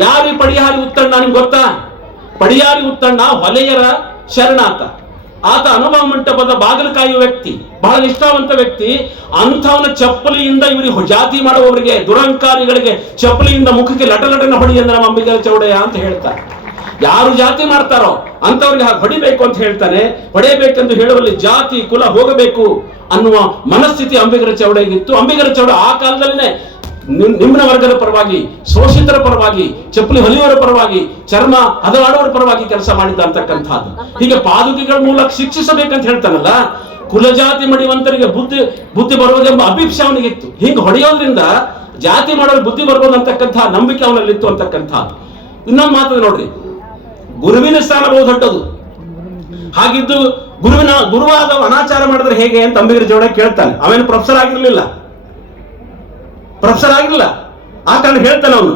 ಯಾರು ಈ ಪಡಿಯಾರಿ ಉತ್ತಣ್ಣ ನಿಮ್ಗೆ ಗೊತ್ತಾ? ಪಡಿಯಾರಿ ಉತ್ತಣ್ಣ ಹೊಲೆಯರ ಶರಣಾತ. ಆತ ಅನುಭವ ಮಂಟಪದ ಬಾಗಿಲು ಕಾಯುವ ವ್ಯಕ್ತಿ, ಬಹಳ ನಿಷ್ಠಾವಂತ ವ್ಯಕ್ತಿ. ಅಂಥವನ ಚಪ್ಪಲಿಯಿಂದ ಇವರಿಗೆ ಜಾತಿ ಮಾಡುವವರಿಗೆ, ದುರಂಕಾರಿಗಳಿಗೆ ಚಪ್ಪಲಿಯಿಂದ ಮುಖಕ್ಕೆ ಲಟಲಟನ ಹೊಡಿ ಅಂದ್ರೆ ನಮ್ಮ ಅಂಬಿಗರ ಚೌಡಯ್ಯ ಅಂತ ಹೇಳ್ತಾರೆ. ಯಾರು ಜಾತಿ ಮಾಡ್ತಾರೋ ಅಂತವ್ರಿಗೆ ಹೊಡಿಬೇಕು ಅಂತ ಹೇಳ್ತಾನೆ. ಹೊಡೆಯಬೇಕೆಂದು ಹೇಳುವಲ್ಲಿ ಜಾತಿ ಕುಲ ಹೋಗಬೇಕು ಅನ್ನುವ ಮನಸ್ಥಿತಿ ಅಂಬಿಗರ ಚೌಡಯ್ಯಗಿತ್ತು. ಅಂಬಿಗರ ಚೌಡ ಆ ಕಾಲದಲ್ಲೇ ನಿಮ್ನ ವರ್ಗದ ಪರವಾಗಿ, ಶೋಷಿತರ ಪರವಾಗಿ, ಚಪ್ಪಲಿ ಹೊಲಿಯವರ ಪರವಾಗಿ, ಚರ್ಮ ಹದವಾಡುವವರ ಪರವಾಗಿ ಕೆಲಸ ಮಾಡಿದ್ದ ಅಂತಕ್ಕಂಥದ್ದು. ಹೀಗೆ ಪಾದುಕೆಗಳ ಮೂಲಕ ಶಿಕ್ಷಿಸಬೇಕಂತ ಹೇಳ್ತಾನಲ್ಲ, ಕುಲಜಾತಿ ಮಡಿವಂತರಿಗೆ ಬುದ್ಧಿ ಬರುವುದೆಂಬ ಅಭಿಪ್ಸೆ ಅವನಿಗಿತ್ತು. ಹಿಂಗೆ ಹೊಡೆಯೋದ್ರಿಂದ ಜಾತಿ ಮಾಡೋರು ಬುದ್ಧಿ ಬರ್ಬೋದು ಅಂತಕ್ಕಂಥ ನಂಬಿಕೆ ಅವನಲ್ಲಿತ್ತು ಅಂತಕ್ಕಂಥದ್ದು. ಇನ್ನೊಂದು ಮಾತದ ನೋಡ್ರಿ, ಗುರುವಿನ ಸ್ಥಾನ ಬಹು ದೊಡ್ಡದು. ಹಾಗಿದ್ದು ಗುರುವಾದ ಅನಾಚಾರ ಮಾಡಿದ್ರೆ ಹೇಗೆ ಅಂತ ಅಂಬಿಗರ ಚೌಡಯ್ಯ ಕೇಳ್ತಾನೆ. ಅವೇನು ಪ್ರೊಫೆಸರ್ ಆಗಿರ್ಲಿಲ್ಲ. ಆ ಕಾರಣ ಹೇಳ್ತಾನೆ ಅವನು,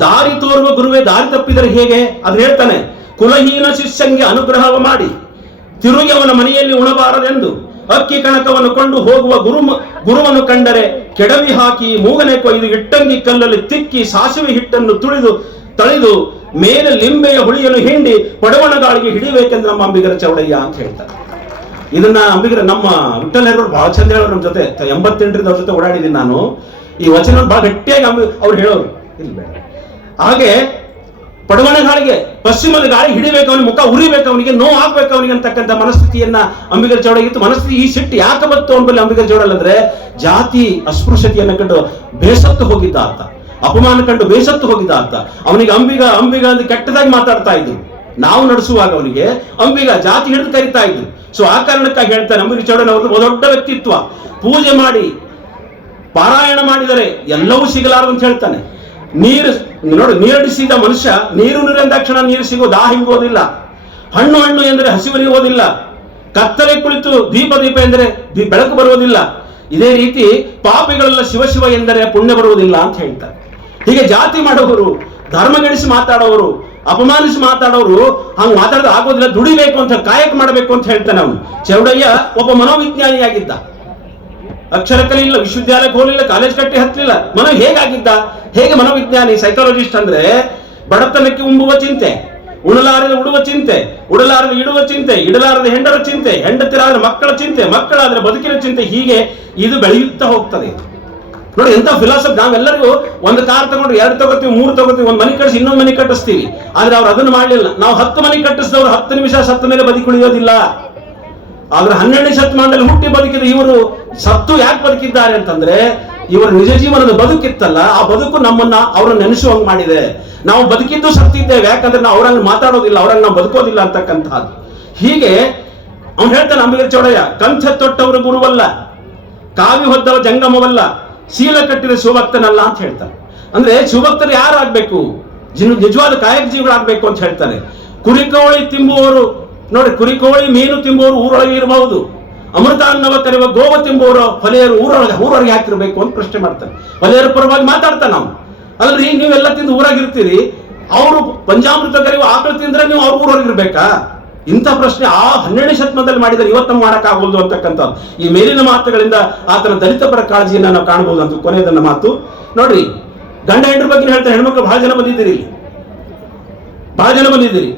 ದಾರಿ ತೋರುವ ಗುರುವೇ ದಾರಿ ತಪ್ಪಿದರೆ ಹೇಗೆ ಅದು ಹೇಳ್ತಾನೆ. ಕುಲಹೀನ ಶಿಷ್ಯಂಗೆ ಅನುಗ್ರಹ ಮಾಡಿ ತಿರುಗಿ ಅವನ ಮನೆಯಲ್ಲಿ ಉಣಬಾರದೆಂದು ಅಕ್ಕಿ ಕಣಕವನ್ನು ಕೊಂಡು ಹೋಗುವ ಗುರುವನ್ನು ಕಂಡರೆ ಕೆಡವಿ ಹಾಕಿ ಮೂಗನೆ ಕೊಯ್ದು ಇಟ್ಟಂಗಿ ಕಲ್ಲಲ್ಲಿ ತಿಕ್ಕಿ ಸಾಸಿವೆ ಹಿಟ್ಟನ್ನು ತಳಿದು ಮೇಲೆ ಲಿಂಬೆಯ ಹುಳಿಯನ್ನು ಹಿಂಡಿ ಪಡವಣ ಗಾಳಿಗೆ ಹಿಡಿಬೇಕೆಂದು ನಮ್ಮ ಅಂಬಿಗರ ಚೌಡಯ್ಯ ಅಂತ ಹೇಳ್ತಾರೆ. ಇದನ್ನ ಅಂಬಿಗರ ನಮ್ಮ ವಿಠ್ಠಲರು ಬಹಳ ಚಂದ ಹೇಳೋರು. ನಮ್ಮ ಜೊತೆ 88ರಿಂದ ಅವ್ರ ಜೊತೆ ಓಡಾಡಿದ್ದೀನಿ ನಾನು. ಈ ವಚನ ಬಹಳ ಗಟ್ಟಿಯಾಗಿ ಅವ್ರು ಹೇಳೋರು. ಹಾಗೆ ಪಡವಣ ಗಾಳಿಗೆ, ಪಶ್ಚಿಮದ ಗಾಳಿ ಹಿಡಿಬೇಕು, ಅವನಿಗೆ ಮುಖ ಉರಿಬೇಕು, ಅವನಿಗೆ ನೋವು ಆಗ್ಬೇಕು ಅವನಿಗೆ ಅಂತಕ್ಕಂಥ ಮನಸ್ಥಿತಿಯನ್ನ ಅಂಬಿಗರ ಚೌಡಯ್ಯಗಿತ್ತು. ಮನಸ್ಥಿತಿ ಈ ಸಿಟ್ಟು ಯಾಕೆ ಬಂತು ಅಂಬಲ್ಲಿ ಅಂಬಿಗರ ಚೌಡಯ್ಯ ಅಂದ್ರೆ ಜಾತಿ ಅಸ್ಪೃಶ್ಯತೆಯನ್ನು ಕಂಡು ಬೇಸತ್ತು ಹೋಗಿದ್ದ ಆತ, ಅಪಮಾನ ಕಂಡು ಬೇಸತ್ತು ಹೋಗಿದ್ದ ಆತ. ಅವನಿಗೆ ಅಂಬಿಗ ಅಂತ ಕೆಟ್ಟದಾಗಿ ಮಾತಾಡ್ತಾ ಇದ್ರು. ನಾವು ನಡೆಸುವಾಗ ಅವನಿಗೆ ಅಂಬಿಗ ಜಾತಿ ಹಿಡಿದು ಕರಿತಾ ಇದ್ರು. ಸೊ ಆ ಕಾರಣಕ್ಕಾಗಿ ಹೇಳ್ತಾನೆ ಅಂಬಿಗರ ಚೌಡಯ್ಯ ಅವರು ದೊಡ್ಡ ವ್ಯಕ್ತಿತ್ವ. ಪೂಜೆ ಮಾಡಿ ಪಾರಾಯಣ ಮಾಡಿದರೆ ಎಲ್ಲವೂ ಸಿಗಲಾರದು ಅಂತ ಹೇಳ್ತಾನೆ. ನೀರಡಿಸಿದ ಮನುಷ್ಯ ನೀರು ಎಂದಾಕ್ಷಣ ನೀರು ಸಿಗೋ ದಾಹ ಹಿಂಗೋದಿಲ್ಲ. ಹಣ್ಣು ಎಂದರೆ ಹಸಿವರಿಯುವುದಿಲ್ಲ. ಕತ್ತಲೆ ಕುಳಿತು ದೀಪ ಎಂದರೆ ಬೆಳಕು ಬರುವುದಿಲ್ಲ. ಇದೇ ರೀತಿ ಪಾಪಿಗಳೆಲ್ಲ ಶಿವ ಎಂದರೆ ಪುಣ್ಯ ಬರುವುದಿಲ್ಲ ಅಂತ ಹೇಳ್ತಾರೆ. ಹೀಗೆ ಜಾತಿ ಮಾಡುವವರು, ಧರ್ಮಗೆಡಿಸಿ ಮಾತಾಡೋರು, ಅಪಮಾನಿಸಿ ಮಾತಾಡೋರು ಹಂಗೆ ಮಾತಾಡೋದು ಆಗೋದಿಲ್ಲ. ದುಡಿಬೇಕು ಅಂತ, ಕಾಯಕ ಮಾಡಬೇಕು ಅಂತ ಹೇಳ್ತಾನೆ ಅವನು. ಚೌಡಯ್ಯ ಒಬ್ಬ ಮನೋವಿಜ್ಞಾನಿಯಾಗಿದ್ದ. ಅಕ್ಷರ ಕಲಿಯಿಲ್ಲ, ವಿಶ್ವವಿದ್ಯಾಲಯಕ್ಕೆ ಹೋಗಲಿಲ್ಲ, ಕಾಲೇಜ್ ಕಟ್ಟಿ ಹತ್ತಲಿಲ್ಲ. ಹೇಗಾಗಿದ್ದ? ಹೇಗೆ ಮನೋವಿಜ್ಞಾನಿ, ಸೈಕಾಲಜಿಸ್ಟ್ ಅಂದ್ರೆ ಬಡತನಕ್ಕೆ ಉಂಬುವ ಚಿಂತೆ, ಉಣಲಾರದೆ ಉಡುವ ಚಿಂತೆ, ಉಡಲಾರದೆ ಇಡುವ ಚಿಂತೆ, ಇಡಲಾರದೆ ಹೆಂಡರ ಚಿಂತೆ, ಹೆಂಡತಿರಾದ್ರೆ ಮಕ್ಕಳ ಚಿಂತೆ, ಮಕ್ಕಳಾದ್ರೆ ಬದುಕಿನ ಚಿಂತೆ. ಹೀಗೆ ಇದು ಬೆಳೆಯುತ್ತಾ ಹೋಗ್ತದೆ. ನೋಡಿ ಎಂತ ಫಿಲಾಸಫಿ. ನಾವೆಲ್ಲರಿಗೂ ಒಂದು ಕಾರ್ ತಗೊಂಡು 2 ತಗೋತೀವಿ, 3 ತಗೋತೀವಿ, ಒಂದು ಮನೆ ಕಟ್ಟಿಸಿ ಇನ್ನೊಂದು ಮನೆ ಕಟ್ಟಿಸ್ತೀವಿ. ಆದ್ರೆ ಅವ್ರು ಅದನ್ನು ಮಾಡಲಿಲ್ಲ. ನಾವು 10 ಮನೆ ಕಟ್ಟಿಸಿದವ್ರು 10 ನಿಮಿಷ ಸತ್ತ ಮೇಲೆ ಬದುಕುಳಿಯೋದಿಲ್ಲ. ಆದ್ರೆ 12ನೇ ಶತಮಾನದಲ್ಲಿ ಹುಟ್ಟಿ ಬದುಕಿದ ಇವರು ಸತ್ತು ಯಾಕೆ ಬದುಕಿದ್ದಾರೆ ಅಂತಂದ್ರೆ, ಇವರ ನಿಜ ಜೀವನದ ಬದುಕಿತ್ತಲ್ಲ, ಆ ಬದುಕು ಅವ್ರನ್ನ ನೆನೆಸುವಂಗ್ ಮಾಡಿದೆ. ನಾವು ಬದುಕಿದ್ದು ಸತ್ತಿದ್ದೇವೆ, ಯಾಕಂದ್ರೆ ನಾವು ಅವ್ರಂಗ್ ಮಾತಾಡೋದಿಲ್ಲ, ಅವ್ರಂಗ್ ನಾವು ಬದುಕೋದಿಲ್ಲ ಅಂತಕ್ಕಂಥದ್ದು. ಹೀಗೆ ಅವ್ನು ಹೇಳ್ತಾನೆ ಅಂಬಿಗರ ಚೌಡಯ್ಯ, ಕಂಥ ತೊಟ್ಟವರು ಗುರುವಲ್ಲ, ಕಾವಿ ಹೊದ್ದವ ಜಂಗಮವಲ್ಲ, ಶೀಲ ಕಟ್ಟಿದ ಶಿವಭಕ್ತನಲ್ಲ ಅಂತ ಹೇಳ್ತಾನೆ. ಅಂದ್ರೆ ಶಿವಭಕ್ತರು ಯಾರಾಗ್ಬೇಕು? ನಿಜವಾದ ಕಾಯಕ ಜೀವಿಗಳಾಗ್ಬೇಕು ಅಂತ ಹೇಳ್ತಾನೆ. ಕುರಿಕೋಳಿ ತಿಂಬುವವರು ನೋಡಿ, ಕುರಿಕೋಳಿ ಮೀನು ತಿಂಬುವವರು ಊರೊಳಗೆ ಇರಬಹುದು. ಅಮೃತ ಅನ್ನವ ಕರೆಯುವ ಗೋವ ತಿಂಬುವವರು ಹೊಲೆಯರು ಊರೊಳಗೆ ಹಾಕಿರ್ಬೇಕು ಅಂತ ಪ್ರಶ್ನೆ ಮಾಡ್ತಾರೆ. ಹೊಲೆಯರ ಪರವಾಗಿ ಮಾತಾಡ್ತಾನೆ ನಾವು. ಅಲ್ರಿ, ನೀವೆಲ್ಲ ತಿಂದು ಊರಾಗಿರ್ತೀರಿ, ಅವರು ಪಂಚಾಮೃತ ಕರೆಯುವ ಆಕಳು ತಿಂದ್ರೆ ನೀವು ಅವ್ರ ಊರೊಳಗಿರ್ಬೇಕಾ? ಇಂಥ ಪ್ರಶ್ನೆ ಆ 12ನೇ ಶತಮಾನದಲ್ಲಿ ಮಾಡಿದರೆ ಇವತ್ತು ಮಾಡಕ್ಕಾಗಬಹುದು ಅಂತಕ್ಕಂಥದ್ದು. ಈ ಮೇಲಿನ ಮಾತುಗಳಿಂದ ಆತನ ದಲಿತ ಪರ ಕಾಳಜಿಯನ್ನ ನಾವು ಕಾಣಬಹುದು ಅಂತ. ಕೊನೆಯದನ್ನ ಮಾತು ನೋಡ್ರಿ, ಗಂಡ ಹೆಂಡ್ರ ಬಗ್ಗೆ ಹೇಳ್ತಾರೆ. ಹೆಣ್ಮಕ್ಳು ಬಹಳ ಜನ ಬಂದಿದ್ದೀರಿ,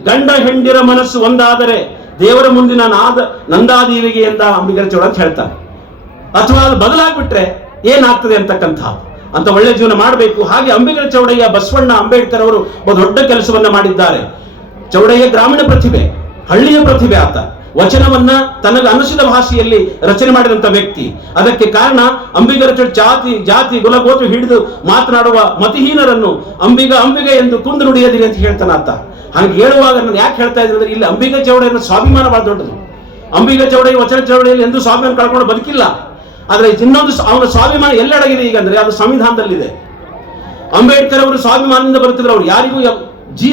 ಗಂಡ ಹೆಂಡಿರ ಮನಸ್ಸು ಒಂದಾದರೆ ದೇವರ ಮುಂದಿನ ನಂದಾದೀವಿಗೆ ಅಂತ ಅಂಬಿಗರ ಚೌಡ ಅಂತ ಹೇಳ್ತಾನೆ. ಅಥವಾ ಅದು ಬದಲಾಗ್ಬಿಟ್ರೆ ಏನಾಗ್ತದೆ ಅಂತ ಒಳ್ಳೆ ಜೀವನ ಮಾಡಬೇಕು. ಹಾಗೆ ಅಂಬಿಗರ ಚೌಡಯ್ಯ, ಬಸವಣ್ಣ, ಅಂಬೇಡ್ಕರ್ ಅವರು ದೊಡ್ಡ ಕೆಲಸವನ್ನ ಮಾಡಿದ್ದಾರೆ. ಚೌಡಯ್ಯ ಗ್ರಾಮೀಣ ಪ್ರತಿಭೆ, ಹಳ್ಳಿಯ ಪ್ರತಿಭೆ. ಆತ ವಚನವನ್ನ ತನಗೆ ಅನಿಸಿದ ಭಾಷೆಯಲ್ಲಿ ರಚನೆ ಮಾಡಿದಂತ ವ್ಯಕ್ತಿ. ಅದಕ್ಕೆ ಕಾರಣ ಅಂಬಿಗರ ಜಾತಿ ಗುಲಗೋತ್ರ ಹಿಡಿದು ಮಾತನಾಡುವ ಮತಿಹೀನರನ್ನು ಅಂಬಿಗ ಎಂದು ಕುಂದು ನುಡಿಯದಿರಿ ಅಂತ ಹೇಳ್ತಾನ ಆತ. ಹಾಗೆ ಹೇಳುವಾಗ ನಾನು ಯಾಕೆ ಹೇಳ್ತಾ ಇದ್ದೀನಿ ಅಂದ್ರೆ, ಇಲ್ಲಿ ಅಂಬಿಗ ಚೌಡಯ್ಯನ ಸ್ವಾಭಿಮಾನ ಬಹಳ ದೊಡ್ಡದು. ಅಂಬಿಗ ಚೌಡಯ್ಯ ವಚನ ಚೌಡಯ್ಯಲ್ಲಿ ಎಂದು ಸ್ವಾಭಿಮಾನ ಕಳ್ಕೊಂಡು ಬದುಕಿಲ್ಲ. ಆದ್ರೆ ಇನ್ನೊಂದು ಅವನ ಸ್ವಾಭಿಮಾನ ಎಲ್ಲೆಡಗಿದೆ ಈಗ ಅಂದ್ರೆ ಅದು ಸಂವಿಧಾನದಲ್ಲಿದೆ. ಅಂಬೇಡ್ಕರ್ ಅವರು ಸ್ವಾಭಿಮಾನದಿಂದ ಬರುತ್ತಿದ್ರು. ಅವ್ರು ಯಾರಿಗೂ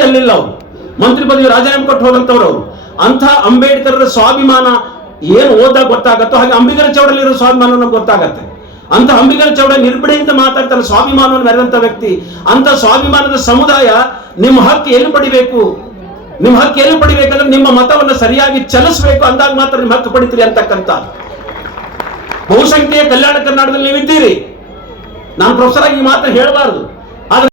ಅಲ್ಲಿಲ್ಲ. ಅವರು ಮಂತ್ರಿ ಪದವಿ ರಾಜೀನಾಮೆ ಕೊಟ್ಟು ಹೋದಂತವ್ರು ಅವರು. ಅಂಥ ಅಂಬೇಡ್ಕರ್ ಸ್ವಾಭಿಮಾನ ಏನು ಓದಾಗ ಗೊತ್ತಾಗತ್ತೋ ಹಾಗೆ ಅಂಬಿಗರ ಚೌಡಲ್ಲಿರೋ ಸ್ವಾಭಿಮಾನ ನಮ್ಗೆ ಗೊತ್ತಾಗತ್ತೆ. ಅಂತ ಅಂಬಿಗರ ಚೌಡ ನಿರ್ಬಿಡೆಯಿಂದ ಮಾತಾಡ್ತಾರೆ, ಸ್ವಾಭಿಮಾನವನ್ನು ಮೆರೆದಂತ ವ್ಯಕ್ತಿ. ಅಂತ ಸ್ವಾಭಿಮಾನದ ಸಮುದಾಯ ನಿಮ್ಮ ಹಕ್ಕು ಎಲ್ಲಿ ಪಡಿಬೇಕು? ನಿಮ್ಮ ಹಕ್ಕು ಎಲ್ಲಿ ಪಡಿಬೇಕಂದ್ರೆ ನಿಮ್ಮ ಮತವನ್ನು ಸರಿಯಾಗಿ ಚಲಿಸಬೇಕು, ಅಂದಾಗ ಮಾತ್ರ ನಿಮ್ಮ ಹಕ್ಕು ಪಡಿತೀರಿ ಅಂತಕ್ಕಂಥ. ಬಹುಸಂಖ್ಯೆಯ ಕಲ್ಯಾಣ ಕರ್ನಾಟಕದಲ್ಲಿ ನೀವಿದ್ದೀರಿ. ನಾನು ಪ್ರೊಫೆಸರ್ ಆಗಿ ಮಾತ್ರ ಹೇಳಬಾರದು.